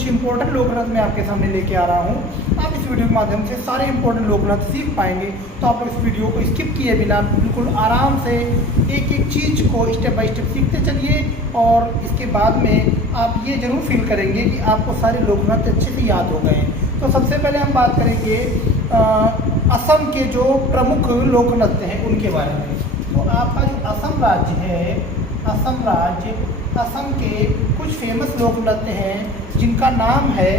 कुछ इंपॉर्टेंट लोक नृत्य मैं आपके सामने लेके आ रहा हूँ। आप इस वीडियो के माध्यम से सारे इंपॉर्टेंट लोक नृत्य सीख पाएंगे। तो आप लोग इस वीडियो को स्किप किए बिना बिल्कुल आराम से एक एक चीज़ को स्टेप बाय स्टेप सीखते चलिए, और इसके बाद में आप ये जरूर फील करेंगे कि आपको सारे लोक नृत्य अच्छे से याद हो गए हैं। तो सबसे पहले हम बात करेंगे असम के जो प्रमुख लोक नृत्य हैं उनके बारे में। तो आपका जो असम राज्य है, असम राज्य, असम के कुछ फेमस लोक नृत्य हैं जिनका नाम है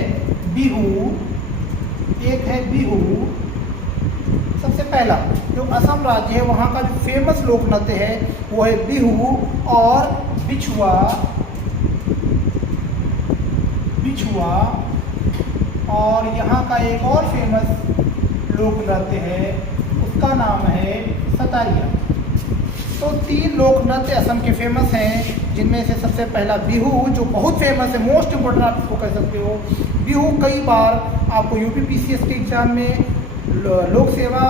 बिहू। एक है बिहू। सबसे पहला जो असम राज्य है वहाँ का जो फेमस लोक नृत्य है वो है बिहू और बिछुआ। बिछुआ। और यहाँ का एक और फेमस लोक नृत्य है, उसका नाम है सतारिया। तो 3 लोक नृत्य असम के फेमस हैं, जिनमें से सबसे पहला बिहू जो बहुत फेमस है, मोस्ट इम्पोर्टेंट आप इसको कह सकते हो। बिहू कई बार आपको यूपीपीसीएस के एग्जाम में, लोक सेवा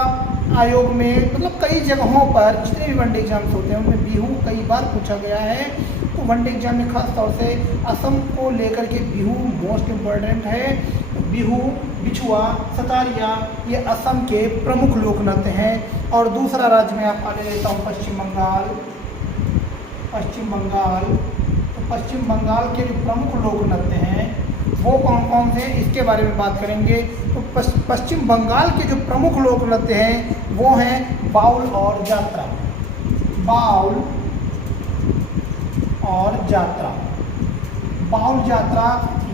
आयोग में, मतलब कई जगहों पर जितने भी वनडे एग्जाम्स होते हैं उनमें बिहू कई बार पूछा गया है। तो वनडे एग्जाम में खास तौर से असम को लेकर के बिहू मोस्ट इम्पोर्टेंट है। बिहू, बिछुआ, सतारिया ये असम के प्रमुख लोक नृत्य हैं। और दूसरा राज्य में आपका ले लेता हूँ पश्चिम बंगाल। पश्चिम बंगाल, तो पश्चिम बंगाल के जो प्रमुख लोक नृत्य हैं वो कौन कौन से, इसके बारे में बात करेंगे। तो पश्चिम बंगाल के जो प्रमुख लोक नृत्य हैं वो हैं बाउल और जात्रा। बाउल और जात्रा। बाउल जात्रा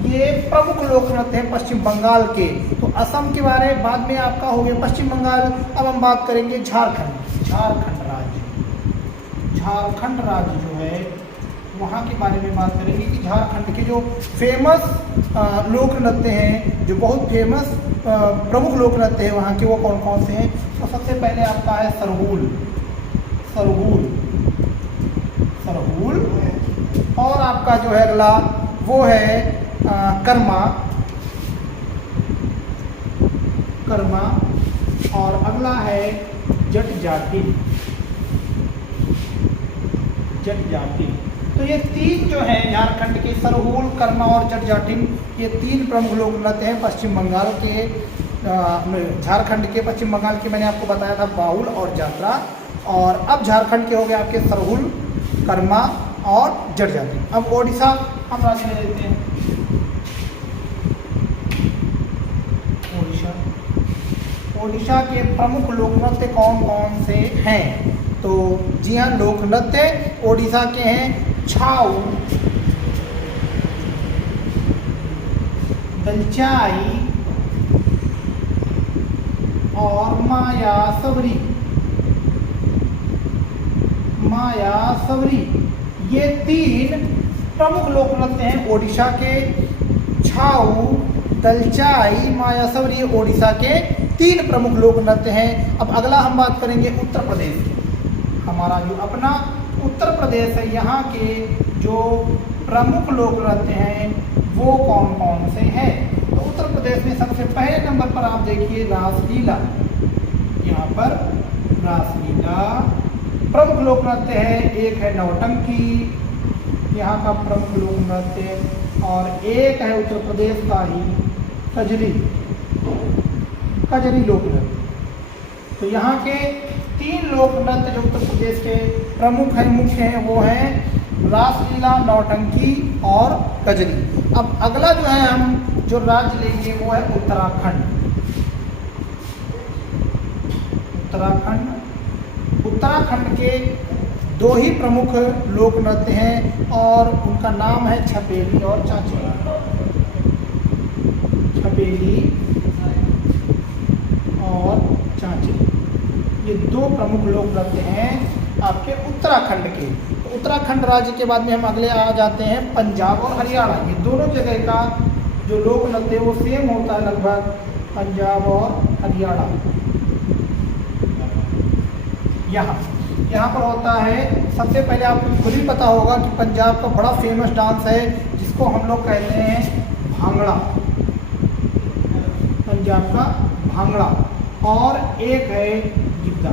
ये प्रमुख लोक नृत्य हैं पश्चिम बंगाल के। तो असम के बारे में बाद में आपका हो गया पश्चिम बंगाल। अब हम बात करेंगे झारखंड। झारखंड राज्य। झारखंड राज्य जो है वहाँ के बारे में बात करेंगे कि झारखंड के जो फेमस लोक नृत्य हैं, जो बहुत फेमस प्रमुख लोक नृत्य हैं वहाँ के, वो कौन कौन से हैं। तो सबसे पहले आपका है सरहुल। सरहुल। सरहुल। और आपका जो है अगला वो है कर्मा। कर्मा। और अगला है जट जाति। जट जाति। तो ये 3 जो है झारखंड के, सरहुल, कर्मा और जट जाटिन, ये 3 प्रमुख लोक नृत्य हैं पश्चिम बंगाल के। झारखंड के, पश्चिम बंगाल के मैंने आपको बताया था बाउल और जात्रा। और अब झारखंड के हो गए आपके सरहुल, कर्मा और जट जाति। अब ओडिशा हम राज्य ले लेते हैं। ओडिशा। ओडिशा के प्रमुख लोक नृत्य कौन कौन से हैं। तो जी हाँ, लोक नृत्य ओडिशा के हैं छाऊ, दलचाई और माया सबरी। माया सबरी ये 3 प्रमुख लोक नृत्य हैं ओडिशा के। छाऊ, दलचाई, माया सबरी ओडिशा के 3 प्रमुख लोक नृत्य हैं। अब अगला हम बात करेंगे उत्तर प्रदेश की। हमारा जो अपना उत्तर प्रदेश है, यहाँ के जो प्रमुख लोक नृत्य हैं वो कौन कौन से हैं। तो उत्तर प्रदेश में सबसे पहले नंबर पर आप देखिए रासलीला। यहाँ पर रासलीला प्रमुख लोक नृत्य है। एक है नौटंकी, यहाँ का प्रमुख लोक नृत्य, और एक है उत्तर प्रदेश का ही कजरी। कजरी लोक नृत्य। तो यहाँ के 3 लोक नृत्य जो उत्तर प्रदेश के प्रमुख हैं, मुख्य हैं, वो हैं रासलीला, नौटंकी और कजरी। अब अगला जो है हम जो राज्य लेंगे वो है उत्तराखंड। उत्तराखंड। उत्तराखंड के 2 ही प्रमुख लोक नृत्य हैं और उनका नाम है छपेली और चांचली। छपेली और चांचली ये 2 प्रमुख लोक नृत्य हैं आपके उत्तराखंड के। तो उत्तराखंड राज्य के बाद में हम अगले आ जाते हैं पंजाब और हरियाणा। ये दोनों जगह का जो लोक नृत्य वो सेम होता है लगभग, पंजाब और हरियाणा। यहाँ पर होता है, सबसे पहले आपको खुद ही पता होगा कि पंजाब का बड़ा फेमस डांस है जिसको हम लोग कहते हैं भांगड़ा। पंजाब का भांगड़ा। और एक है गिद्दा।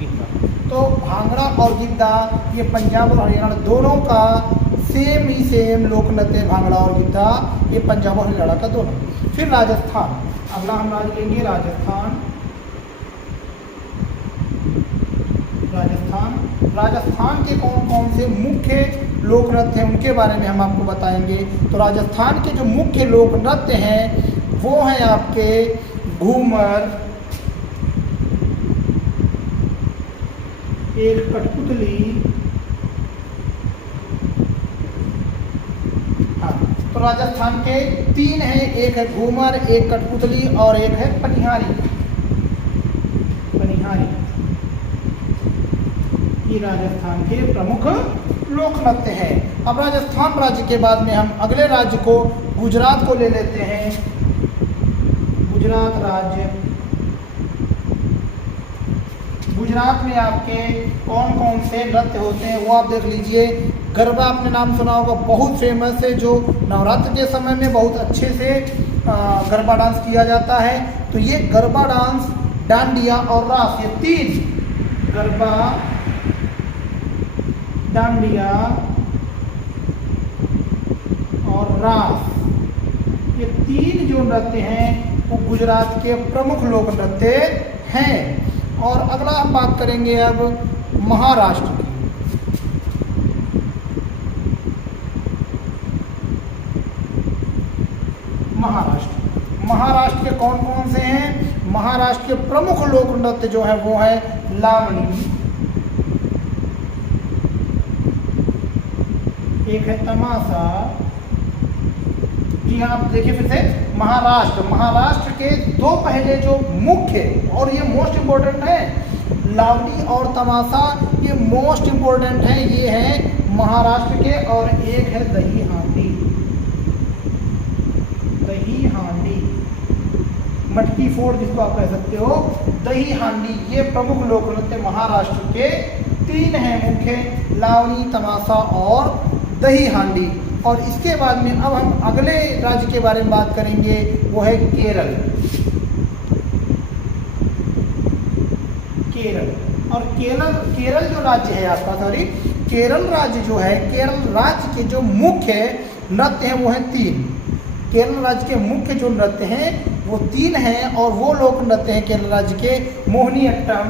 गिद्दा। तो भांगड़ा और गिद्दा ये पंजाब और हरियाणा दोनों का सेम लोक नृत्य भांगड़ा और गिद्धा, ये पंजाब और हरियाणा का दोनों। फिर राजस्थान, अगला हम राज्य लेंगे राजस्थान। राजस्थान के कौन कौन से मुख्य लोक नृत्य हैं उनके बारे में हम आपको बताएंगे। तो राजस्थान के जो मुख्य लोक नृत्य हैं वो हैं आपके घूमर, एक कठपुतली। हाँ, तो राजस्थान के 3 हैं, एक है घूमर, एक कठपुतली और एक है पनिहारी। ये राजस्थान के प्रमुख लोक नृत्य हैं। अब राजस्थान राज्य के बाद में हम अगले राज्य को गुजरात को ले लेते हैं। गुजरात राज्य, गुजरात में आपके कौन कौन से नृत्य होते हैं वो आप देख लीजिए। गरबा आपने नाम सुना होगा, बहुत फेमस है, जो नवरात्र के समय में बहुत अच्छे से गरबा डांस किया जाता है। तो ये गरबा डांस, डांडिया और रास, ये 3 गरबा, डांडिया और रास, ये 3 जो नृत्य हैं वो गुजरात के प्रमुख लोक नृत्य हैं। और अगला हम बात करेंगे अब महाराष्ट्र की। महाराष्ट्र के कौन कौन से हैं? महाराष्ट्र के प्रमुख लोक नृत्य जो है वो है लावणी, एक है तमाशा। जी हाँ, आप देखिए फिर से महाराष्ट्र के 2 पहले जो मुख्य, और ये मोस्ट इम्पोर्टेंट है, लावणी और तमाशा, ये मोस्ट इम्पोर्टेंट है, ये है महाराष्ट्र के। और एक है दही हांडी, मटकी फोड़ जिसको आप कह सकते हो, दही हांडी, ये प्रमुख लोक नृत्य महाराष्ट्र के 3 हैं मुख्य, लावणी, तमाशा और दही हांडी। और इसके बाद में अब हम अगले राज्य के बारे में बात करेंगे, वो है केरल। और केरल जो राज्य है आपका, केरल राज्य जो है, केरल राज्य के जो मुख्य नृत्य हैं वो हैं 3। केरल राज्य के मुख्य जो नृत्य हैं वो 3 हैं, और वो लोक नृत्य हैं केरल राज्य के मोहिनीअट्टम,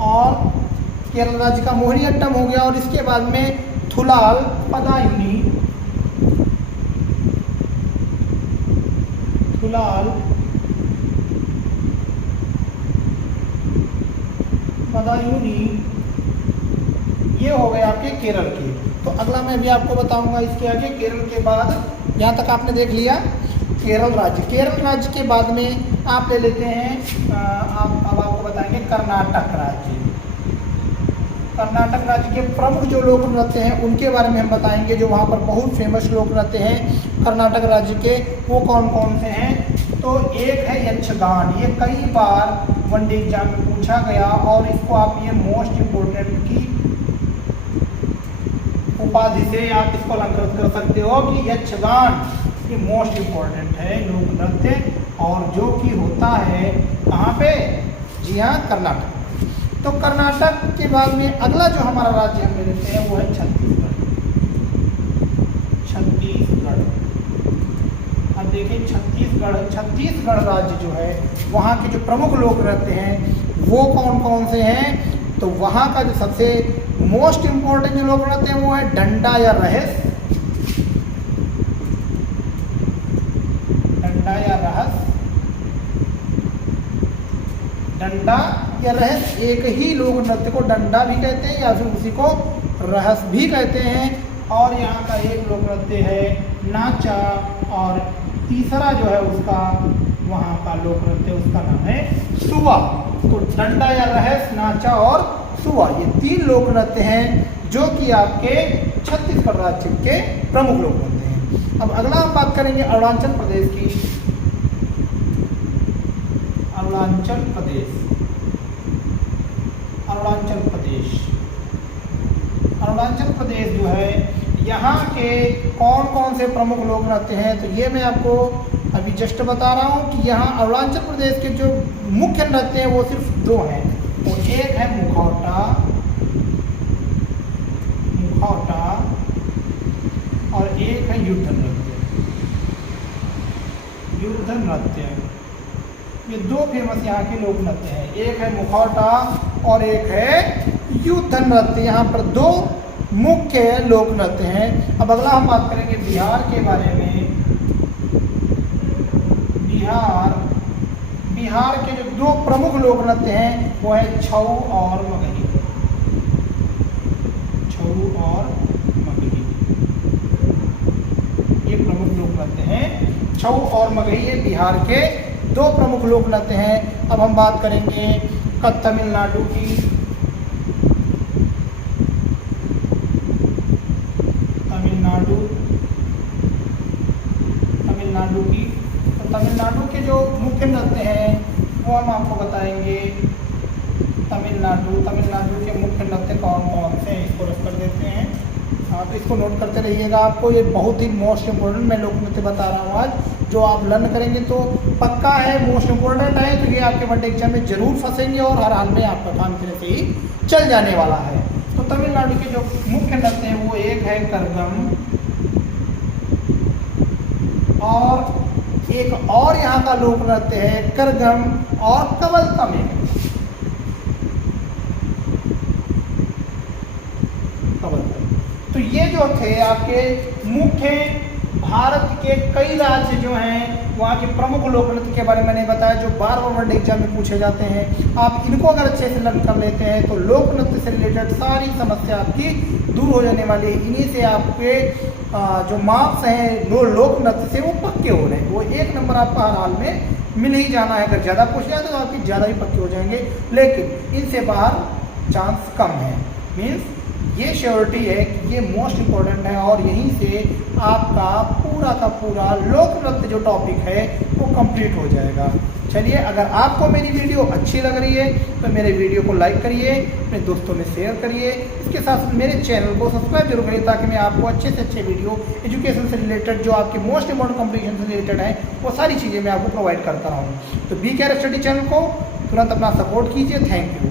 और केरल राज्य का मोहिनीअट्टम हो गया। और इसके बाद में थुलाल, पदायुनी, ये हो गए आपके केरल के। तो अगला मैं भी आपको बताऊंगा इसके आगे। केरल के बाद यहाँ तक आपने देख लिया केरल राज्य के बाद में आप ले लेते हैं, अब आपको बताएंगे कर्नाटक राज्य के प्रमुख जो लोक नृत्य हैं उनके बारे में हम बताएंगे, जो वहाँ पर बहुत फेमस लोक नृत्य हैं कर्नाटक राज्य के, वो कौन कौन से हैं। तो एक है यक्षगान, ये कई बार वनडे एग्जाम में पूछा गया, और इसको आप ये मोस्ट इम्पोर्टेंट की उपाधि से आप इसको अलंकृत कर सकते हो कि यक्षगान ये मोस्ट इम्पोर्टेंट है लोक नृत्य, और जो कि होता है कहाँ पे? जी हाँ, कर्नाटक। तो कर्नाटक के बाद में अगला जो हमारा राज्य हम ले लेते हैं वो है छत्तीसगढ़। अब देखिए छत्तीसगढ़ राज्य जो है, वहाँ के जो प्रमुख लोक नृत्य हैं वो कौन कौन से हैं। तो वहाँ का जो सबसे मोस्ट इम्पोर्टेंट जो लोक नृत्य हैं वो है डंडा या रहस। डंडा या रहस, एक ही लोक नृत्य को डंडा भी कहते हैं या फिर उसी को रहस भी कहते हैं। और यहाँ का एक लोक नृत्य है नाचा, और तीसरा जो है उसका वहाँ का लोक नृत्य उसका नाम है सुआ। तो डंडा या रहस, नाचा और सुआ, ये 3 लोक नृत्य हैं जो कि आपके छत्तीसगढ़ राज्य के प्रमुख लोक नृत्य हैं। अब अगला हम बात करेंगे अरुणाचल प्रदेश की। अरुणाचल प्रदेश जो है यहाँ के कौन कौन से प्रमुख लोक नृत्य हैं, तो ये मैं आपको अभी जस्ट बता रहा हूँ कि यहाँ अरुणाचल प्रदेश के जो मुख्य नृत्य हैं वो सिर्फ दो हैं। तो एक है मुखौटा और एक है युद्ध नृत्य। ये दो फेमस यहाँ के लोक नृत्य हैं, एक है मुखौटा और एक है युद्ध नृत्य। यहाँ पर दो मुख्य लोक नृत्य हैं। अब अगला हम बात करेंगे बिहार के बारे में। बिहार के जो दो प्रमुख लोक नृत्य हैं वो है छऊ और मगही। ये प्रमुख लोक नृत्य हैं। छऊ और मगही ये बिहार के दो प्रमुख लोक नृत्य हैं। अब हम बात करेंगे तमिलनाडु की। तो तमिलनाडु के जो मुख्य नृत्य हैं वो हम आपको बताएंगे। तमिलनाडु के मुख्य नृत्य कौन कौन से हैं, इसको रख कर देते हैं। हाँ, तो इसको नोट करते रहिएगा। आपको ये बहुत ही मोस्ट इम्पोर्टेंट मैं लोक नृत्य बता रहा हूँ आज, जो आप लर्न करेंगे तो पक्का है, मोस्ट इम्पोर्टेंट है। तो ये आपके वन डे एग्जाम में जरूर फंसेंगे और हर हाल में आपका काम करने से ही चल जाने वाला है। तो तमिलनाडु के जो मुख्य नृत्य हैं वो एक है करगम और एक और यहाँ का लोक नृत्य है करगम और कवल तमिल। तो ये जो थे आपके मुख्य भारत के कई राज्य जो हैं वहाँ के प्रमुख लोक नृत्य के बारे में मैंने बताया, जो बार बार वन डे एग्जाम में पूछे जाते हैं। आप इनको अगर अच्छे से लर्न कर लेते हैं तो लोक नृत्य से रिलेटेड सारी समस्या आपकी दूर हो जाने वाली है। इन्हीं से आपके जो मार्क्स हैं लोक नृत्य से वो पक्के हो रहे हैं। वो 1 नंबर आपका हर हाल में मिल ही जाना है। अगर ज़्यादा पूछ जाए तो आपकी ज़्यादा ही पक्के हो जाएंगे, लेकिन इनसे बाहर चांस कम है। मीन्स ये श्योरिटी है कि ये मोस्ट इम्पोर्टेंट है और यहीं से आपका पूरा का पूरा लोक नृत्य जो टॉपिक है वो कंप्लीट हो जाएगा। चलिए, अगर आपको मेरी वीडियो अच्छी लग रही है तो मेरे वीडियो को लाइक करिए, अपने दोस्तों में शेयर करिए। इसके साथ मेरे चैनल को सब्सक्राइब जरूर करिए ताकि मैं आपको अच्छे से अच्छे वीडियो एजुकेशन से रिलेटेड जो आपके मोस्ट इंपॉर्टेंट कॉम्पिटिशन से रिलेटेड है वो सारी चीज़ें मैं आपको प्रोवाइड करता रहूँ। तो बी केयर स्टडी चैनल को तुरंत अपना सपोर्ट कीजिए। Thank you.